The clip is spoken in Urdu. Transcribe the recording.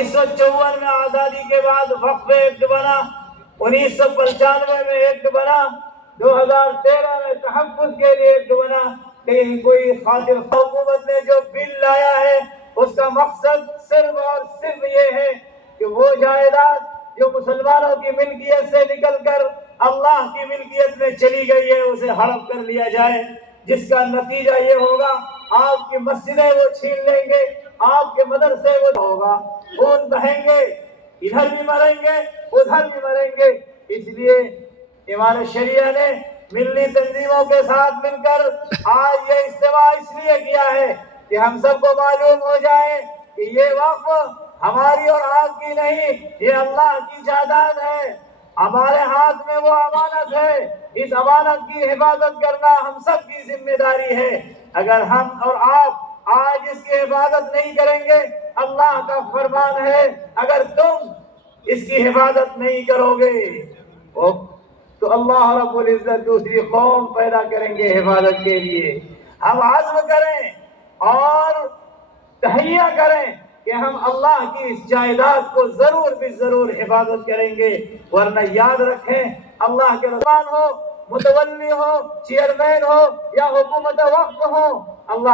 1954 میں آزادی کے بعد وقف ایکٹ بنا، 1995 میں ایکٹ بنا، 2013 میں تحفظ کے لیے ایکٹ بنا. لیکن کوئی خاطر حکومت نے جو بل لایا ہے اس کا مقصد صرف اور صرف یہ ہے کہ وہ جائیداد جو مسلمانوں کی ملکیت سے نکل کر اللہ کی ملکیت میں چلی گئی ہے اسے ہڑپ کر لیا جائے، جس کا نتیجہ یہ ہوگا آپ کی مسجدیں وہ چھین لیں گے، آپ کے مدرسے وہ ہوگا، خون بہیں گے، ادھر بھی مریں گے ادھر بھی مریں گے. اس لیے امام شریعہ نے ملی تنظیموں کے ساتھ مل کر آج یہ اجتماع اس لیے کیا ہے کہ ہم سب کو معلوم ہو جائے کہ یہ وقف ہماری اور آپ کی نہیں، یہ اللہ کی جائیداد ہے، ہمارے ہاتھ میں وہ امانت ہے، اس امانت کی حفاظت کرنا ہم سب کی ذمہ داری ہے. اگر ہم اور آپ آج اس کی حفاظت نہیں کریں گے، اللہ کا فرمان ہے اگر تم اس کی حفاظت نہیں کرو گے تو اللہ رب العزت دوسری قوم پیدا کریں گے حفاظت کے لیے. ہم عزم کریں اور تہیہ کریں کہ ہم اللہ کی اس جائیداد کو ضرور بھی ضرور حفاظت کریں گے، ورنہ یاد رکھیں اللہ کے رضوان ہو، متولی ہو، چیئرمین ہو یا حکومت وقت ہو، اللہ